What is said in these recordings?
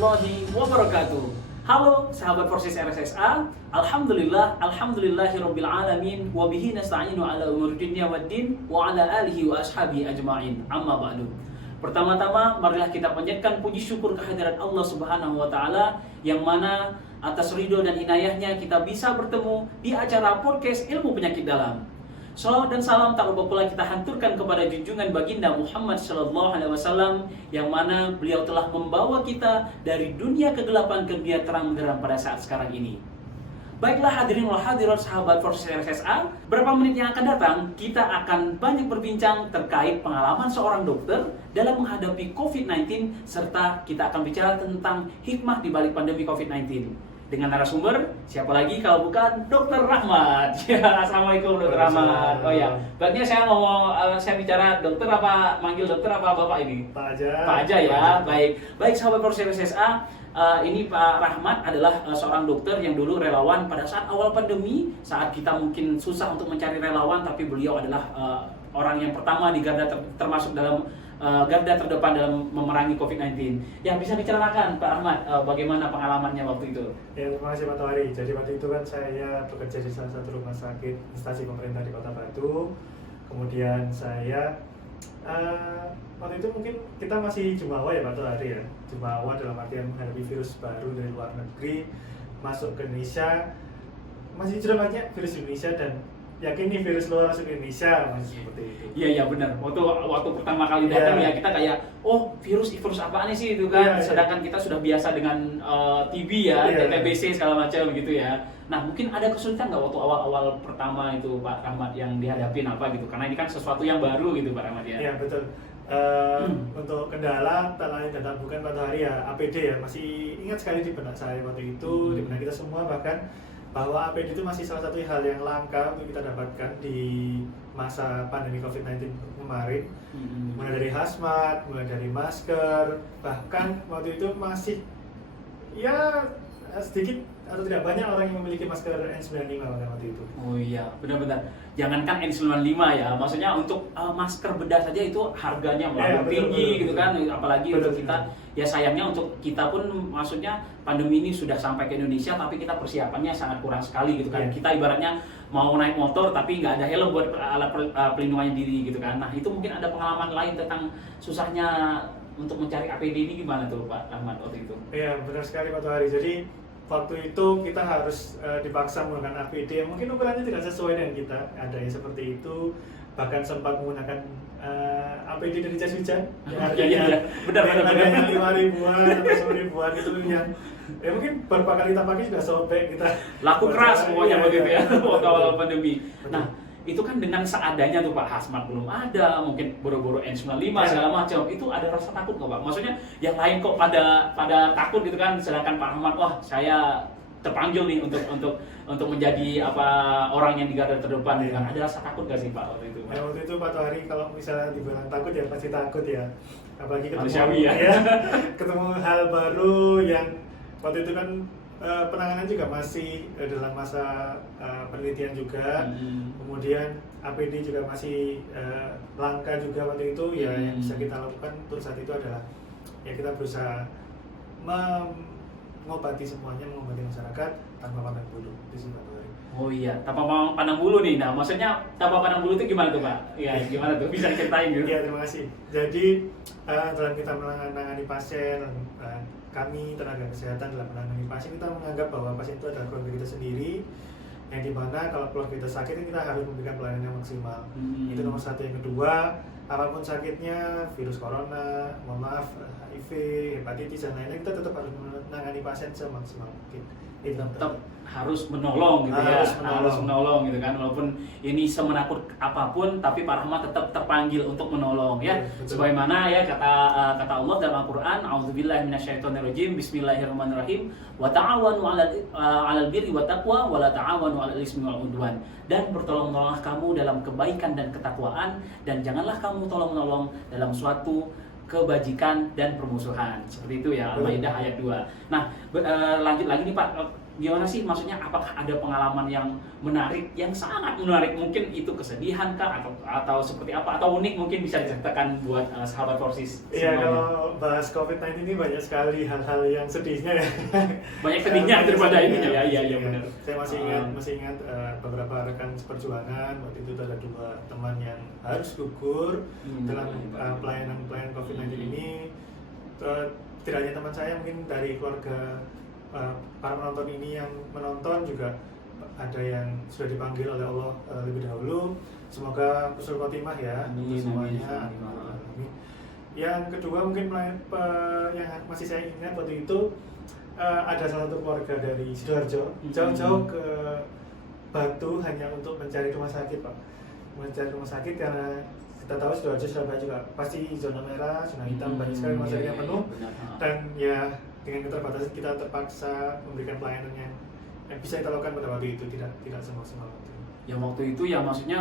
warahmatullahi wabarakatuh. Halo sahabat Forsis RSSA, Alhamdulillahirabbil alamin wa bihi nasta'inu ala umuri dunya waddin wa ala alihi wa ashabihi ajma'in. Amma ba'du. Pertama-tama marilah kita panjatkan puji syukur kehadirat Allah Subhanahu wa taala yang mana atas ridho dan inayahnya kita bisa bertemu di acara podcast Ilmu Penyakit Dalam. Salawat dan salam tak lupa pula kita hanturkan kepada junjungan baginda Muhammad sallallahu alaihi wasallam yang mana beliau telah membawa kita dari dunia kegelapan ke dunia terang benderang pada saat sekarang ini. Baiklah hadirin wal hadirat sahabat Forsis RSSA, berapa menit yang akan datang kita akan banyak berbincang terkait pengalaman seorang dokter dalam menghadapi COVID-19 serta kita akan bicara tentang hikmah di balik pandemi COVID-19. Dengan narasumber, siapa lagi kalau bukan Dr. Rahmat. Ya, Assalamualaikum Dr. Rahmat. Oh ya, berarti saya saya bicara dokter apa manggil dokter apa bapak ini? Pak aja. Pak aja ya. Baik sahabat Forsis RSSA, ini Pak Rahmat adalah seorang dokter yang dulu relawan pada saat awal pandemi, saat kita mungkin susah untuk mencari relawan, tapi beliau adalah orang yang pertama di garda termasuk dalam garda terdepan dalam memerangi COVID-19. Ya, bisa diceritakan Pak Ahmad bagaimana pengalamannya waktu itu? Ya, terima kasih Pak Tawari. Jadi waktu itu kan saya bekerja di salah satu rumah sakit instansi pemerintah di Kota Batu. Kemudian saya waktu itu mungkin kita masih jumawa ya Pak Tawari ya. Jumawa dalam artian menghadapi virus baru dari luar negeri masuk ke Indonesia. Masih sudah banyak virus Indonesia dan yakin nih virus luar masuk ke Indonesia masih seperti itu. Iya benar. Waktu pertama kali datang ya kita kayak virus apaan sih itu kan. Sedangkan kita sudah biasa dengan TB ya, TBC segala macam gitu ya. Nah mungkin ada kesulitan nggak waktu awal pertama itu Pak Rahmat yang dihadapin apa gitu? Karena ini kan sesuatu yang baru gitu Pak Rahmat ya. Iya betul. Untuk kendala tak lain dan tak bukan pada hari ya APD ya, masih ingat sekali di benak saya waktu itu, di benak kita semua bahkan bahwa APD itu masih salah satu hal yang langka untuk kita dapatkan di masa pandemi COVID-19 kemarin. Mulai dari hazmat, mulai dari masker, bahkan waktu itu masih ya sedikit atau tidak banyak orang yang memiliki masker N95 pada waktu itu. Oh iya, benar-benar. Jangankan N95 ya, maksudnya untuk masker bedah saja itu harganya melambung tinggi gitu kan, apalagi untuk kita. Ya sayangnya untuk kita pun maksudnya pandemi ini sudah sampai ke Indonesia tapi kita persiapannya sangat kurang sekali gitu kan. Kita ibaratnya mau naik motor tapi nggak ada helm buat alat pelindungan diri gitu kan. Nah itu mungkin ada pengalaman lain tentang susahnya untuk mencari APD ini gimana tuh Pak Ahmad waktu itu? Iya benar sekali Pak Tuhari. Jadi waktu itu kita harus dipaksa menggunakan APD yang mungkin ukurannya tidak sesuai dengan kita, ada yang seperti itu, bahkan sempat menggunakan APD dari jas hujan yang harganya benar 5.000-an atau 10.000-an itu yang ya mungkin beberapa kali kita pakai sudah sobek, kita laku keras semuanya begitu ya waktu awal pandemi. Nah itu kan dengan seadanya tuh Pak, hazmat belum ada, mungkin boro-boro N95 segala macam, itu ada rasa takut nggak Pak? Maksudnya yang lain kok pada takut gitu kan, sedangkan Pak Ahmad wah saya terpanggil nih untuk menjadi orang yang di garda terdepan gitu kan. Ada rasa takut nggak sih Pak waktu itu? Ya, waktu itu Pak Tuhari kalau misalnya dibilang takut ya pasti takut ya, apalagi ketemu hal baru yang waktu itu kan penanganan juga masih dalam masa penelitian juga, kemudian APD juga masih langka juga waktu itu. Ya yang bisa kita lakukan untuk saat itu adalah ya kita berusaha mengobati semuanya, mengobati masyarakat tanpa pandang bulu di sini Pak Tuhari. Oh iya, tanpa pandang bulu nih. Nah maksudnya tanpa pandang bulu itu gimana tuh Pak? Ya gimana tuh, bisa diceritain gitu? Iya terima kasih. Jadi dalam kita menangani pasien, kami tenaga kesehatan dalam menangani pasien, kita menganggap bahwa pasien itu adalah keluarga kita sendiri, yang dimana kalau keluarga kita sakit kita harus memberikan pelayanan yang maksimal. Itu nomor satu. Yang kedua, apapun sakitnya, virus corona, mohon maaf, HIV, hepatitis dan lainnya, kita tetap harus menangani pasien semaksimal mungkin. Tetap harus menolong gitu harus menolong gitu kan, walaupun ini semenakut apapun tapi Pak Rahmat tetap terpanggil untuk menolong ya. Sebagaimana ya kata Allah dalam Al-Qur'an, a'udzubillahi minasyaitonirrajim, bismillahirrahmanirrahim, wa ta'awanu 'alal birri wat taqwa wa la ta'awanu 'alal ismi wal 'udwan. Dan bertolong-menolonglah kamu dalam kebaikan dan ketakwaan, dan janganlah kamu tolong-menolong dalam suatu kebajikan dan permusuhan. Seperti itu ya, Al-Maidah ayat 2. Nah, lanjut lagi nih Pak, gimana sih, maksudnya apakah ada pengalaman yang menarik, yang sangat menarik, mungkin itu kesedihan kah atau seperti apa, atau unik mungkin bisa diceritakan buat sahabat Forsis Iya, semuanya. kalau bahas COVID-19 ini banyak sekali hal-hal yang sedihnya ya. Banyak sedihnya daripada ininya ya. Iya benar. Saya masih ingat beberapa rekan seperjuangan waktu itu ada 2 teman yang harus gugur dalam pelayanan COVID-19 ini. Tidak hanya teman saya, mungkin dari keluarga para penonton ini yang menonton juga ada yang sudah dipanggil oleh Allah lebih dahulu. Semoga husnul khotimah ya untuk semuanya. Yang kedua mungkin yang masih saya ingat waktu itu ada salah satu keluarga dari Sidoarjo jauh-jauh ke Batu hanya untuk mencari rumah sakit, Pak. Mencari rumah sakit karena kita tahu Sidoarjo, Surabaya juga pasti zona merah, zona hitam, banyak sekali rumah sakit yang penuh. Dan ya dengan keterbatasan kita terpaksa memberikan pelayanan yang bisa kita lakukan pada waktu itu, tidak semaksimal waktu itu. Ya waktu itu ya maksudnya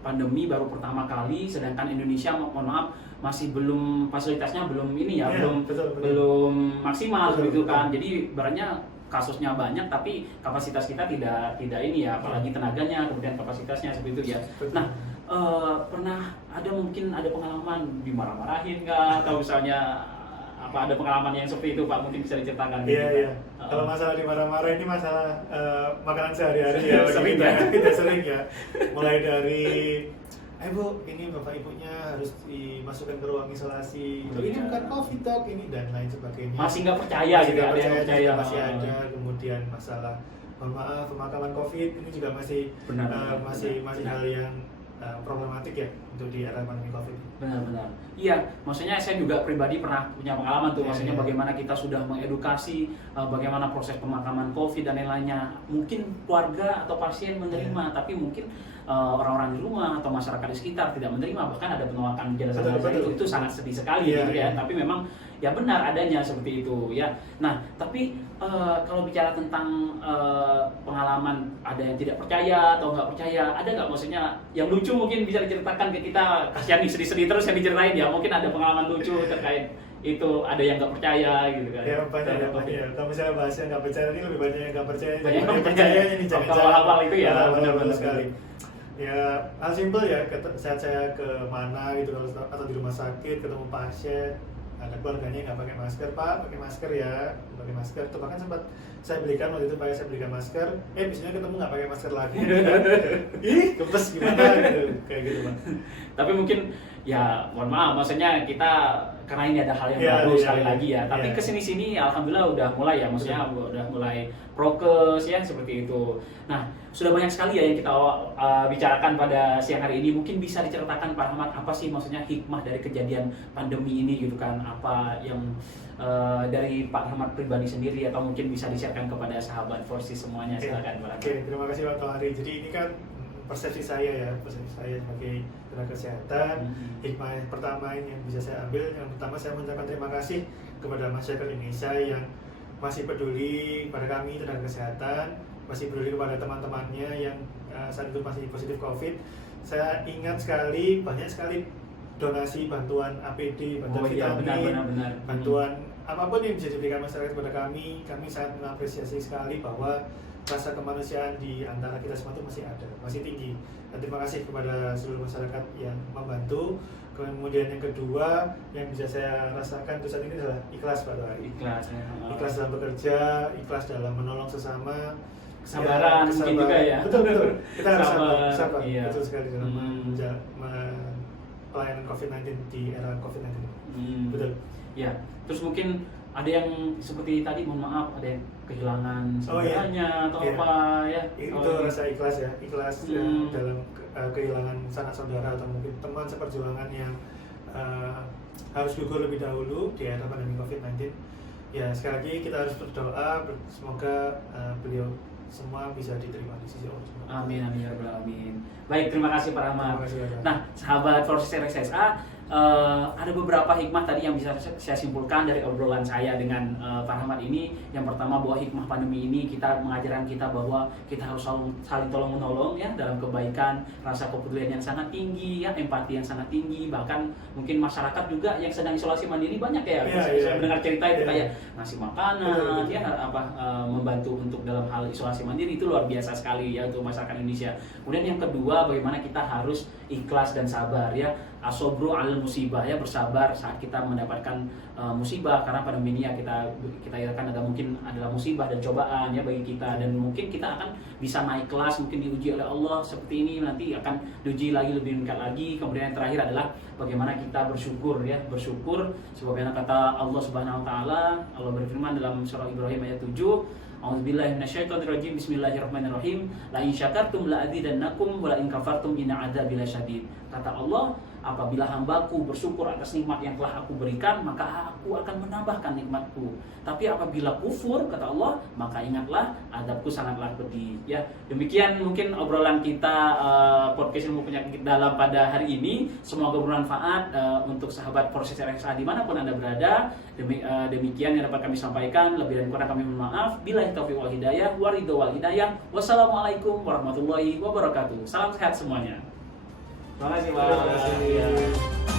pandemi baru pertama kali, sedangkan Indonesia mohon maaf masih belum, fasilitasnya belum ini ya, belum maksimal begitu kan. Jadi ibaratnya kasusnya banyak tapi kapasitas kita tidak ini ya, apalagi tenaganya, kemudian kapasitasnya seperti itu ya. Nah, pernah ada mungkin ada pengalaman dimarah-marahin kah, atau misalnya apa, ada pengalaman yang seperti itu Pak, mungkin bisa diceritakan? Iya. Kalau masalah dimarah-marah ini masalah makanan sehari-hari ya. Sering ya? Kita sering ya. Mulai dari Bu, ini bapak ibunya harus dimasukkan ke ruang isolasi. Ini bukan COVID dok, ini dan lain sebagainya. Masih nggak percaya gitu, ada yang percaya. Masih ada. Kemudian masalah maaf pemakaman COVID ini juga masih hal yang problematik ya untuk di era pandemi COVID. Benar. Iya, maksudnya saya juga pribadi pernah punya pengalaman tuh, maksudnya bagaimana kita sudah mengedukasi bagaimana proses pemakaman COVID dan lain-lainnya. Mungkin keluarga atau pasien menerima, tapi mungkin orang-orang di rumah atau masyarakat di sekitar tidak menerima, bahkan ada penolakan jenazah itu sangat sedih sekali gitu ya. Tapi memang ya benar adanya seperti itu ya. Nah, tapi kalau bicara tentang pengalaman ada yang tidak percaya atau nggak percaya, ada nggak maksudnya yang lucu mungkin bisa diceritakan ke kita? Kasihan nih, sedih-sedih terus yang diceritain ya, mungkin ada pengalaman lucu terkait itu, ada yang nggak percaya gitu kan. Ya banyak ya. Kalau misalnya bahas yang nggak percaya ini lebih banyak yang nggak percaya. Banyak yang percaya ini jangan awal itu ya, benar sekali. Ya hal simpel ya, saat saya ke mana gitu atau di rumah sakit ketemu pasien, ada keluarganya nggak pakai masker, Pak pakai masker ya, pakai masker. Tuh bahkan sempat saya belikan waktu itu, saya belikan masker, biasanya ketemu nggak pakai masker lagi. Ih, kepes gimana gitu, kayak gitu Pak. Tapi mungkin ya mohon maaf, maksudnya kita karena ini ada hal yang baru sekali lagi ya. Tapi kesini-sini alhamdulillah udah mulai ya, maksudnya udah mulai prokes ya seperti itu. Nah, sudah banyak sekali ya yang kita bicarakan pada siang hari ini. Mungkin bisa diceritakan Pak Ahmad, apa sih maksudnya hikmah dari kejadian pandemi ini gitu kan? Apa yang dari Pak Ahmad pribadi sendiri, atau mungkin bisa di-sharekan kepada sahabat Forsis semuanya, silakan Pak Ahmad. Oke, terima kasih Pak Tohari. Jadi ini kan persepsi saya sebagai tenaga kesehatan. Hikmah yang pertama ini yang bisa saya ambil, yang pertama saya mengucapkan terima kasih kepada masyarakat Indonesia yang masih peduli pada kami tenaga kesehatan, masih peduli kepada teman-temannya yang saat itu masih positif COVID. Saya ingat sekali, banyak sekali donasi bantuan APD, bantuan vitamin, benar. bantuan apapun yang bisa diberikan masyarakat kepada kami sangat mengapresiasi sekali bahwa rasa kemanusiaan di antara kita semua itu masih ada, masih tinggi. Dan terima kasih kepada seluruh masyarakat yang membantu. Kemudian yang kedua yang bisa saya rasakan saat ini adalah ikhlas Pak Tohari. Ikhlas dalam bekerja, ikhlas dalam menolong sesama, kesabaran mungkin juga ya. Betul. Kita harus sabar. Iya. Betul sekali dalam pelayanan COVID-19 di era COVID-19. Betul. Ya, terus mungkin ada yang seperti tadi, mohon maaf, ada yang kehilangan saudaranya atau apa ya. Itu rasa ikhlas ya, dalam kehilangan sanak saudara atau mungkin teman seperjuangan yang harus gugur lebih dahulu di era pandemi COVID-19. Ya, sekali lagi kita harus berdoa semoga beliau semua bisa diterima di sisi Allah. Amin ya rabbal alamin. Baik, terima kasih Pak Rahmat. Nah, sahabat Forsis RSSA, ada beberapa hikmah tadi yang bisa saya simpulkan dari obrolan saya dengan Pak Rahmat ini. Yang pertama, bahwa hikmah pandemi ini kita mengajarkan kita bahwa kita harus saling tolong menolong ya, dalam kebaikan, rasa kepedulian yang sangat tinggi ya, empati yang sangat tinggi. Bahkan mungkin masyarakat juga yang sedang isolasi mandiri banyak ya, saya mendengar cerita itu kayak ngasih makanan ya, membantu untuk dalam hal isolasi mandiri, itu luar biasa sekali ya untuk masyarakat Indonesia. Kemudian yang kedua, bagaimana kita harus ikhlas dan sabar ya, asobru al musibah ya, bersabar saat kita mendapatkan musibah, karena pandemi ini ya kita kan mungkin adalah musibah dan cobaan ya bagi kita, dan mungkin kita akan bisa naik kelas, mungkin diuji oleh Allah seperti ini, nanti akan diuji lagi lebih meningkat lagi. Kemudian yang terakhir adalah bagaimana kita bersyukur ya, bersyukur sebagaimana kata Allah Subhanahu wa taala. Allah berfirman dalam surah Ibrahim ayat 7, A'udzubillahi minasyaitonirrajim. Bismillahirrahmanirrahim. La in syakartum la azidannakum wa la in kafartum inna adzabi lasyadid. Kata Allah, apabila hambaku bersyukur atas nikmat yang telah aku berikan, maka aku akan menambahkan nikmatku. Tapi apabila kufur, kata Allah, maka ingatlah adabku sangatlah pedih. Ya, demikian mungkin obrolan kita podcast Ilmu Penyakit Dalam pada hari ini. Semoga bermanfaat untuk sahabat proses RSA dimanapun Anda berada. Demikian yang dapat kami sampaikan. Lebih dan kurang kami mohon maaf. Billahi taufiq wal hidayah, waridho wal hidayah. Wassalamualaikum warahmatullahi wabarakatuh. Salam sehat semuanya. Terima kasih, Pak.